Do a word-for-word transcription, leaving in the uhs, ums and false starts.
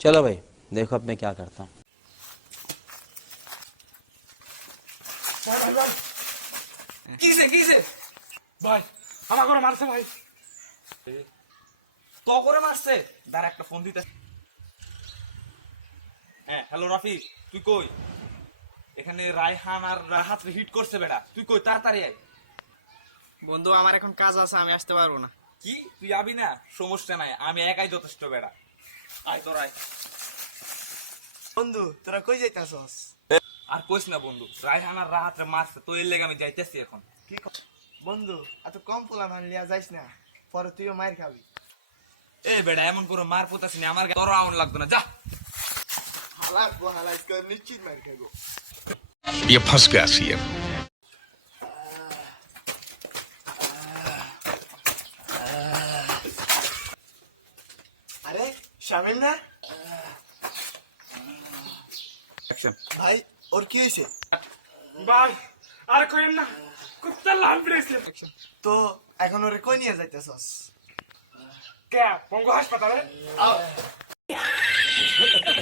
चलो भाई देखो अब मैं क्या करता हूँ। কিসে কিসে ভাই আমার করে মারছে ভাই তো করে মারছে দাঁড়া একটা ফোন দিতে হ্যাঁ হ্যালো রাফি তুই কই এখানে রায়হান আর রাহাত হিট করছে বেটা তুই কই তাড়াতাড়ি আয় বন্ধু আমার এখন কাজ আছে, আমি আসতে পারবো না। কি তুই আবি না সমস্যা নাই আমি একাই যথেষ্ট বেটা আয় তোর আয় বন্ধু তোরা কই যাইতাছস? আর কইস না বন্ধু রায়হান আর রাহাত মারছে তো এর লেগে আমি যাইতেছি এখন কি বন্ধু এত কম পোলা মান লিয়া যাইস না, পরে তুইও মার খাবি। এই বেটা এমন করে মার পোতাছি না আমার তোর আউন লাগতো না যা হালাক বো হালাক করে নিশ্চিত মার খাবো। ये फंस गया सीएम। আরে শামিম না ভাই, ওর কি হয়েছে ভাই আর কইেন না কুত্তা লাল পড়েছে তো? এখন ওরে কই নিয়ে যাইতেছস? কে পঙ্গু হাসপাতালে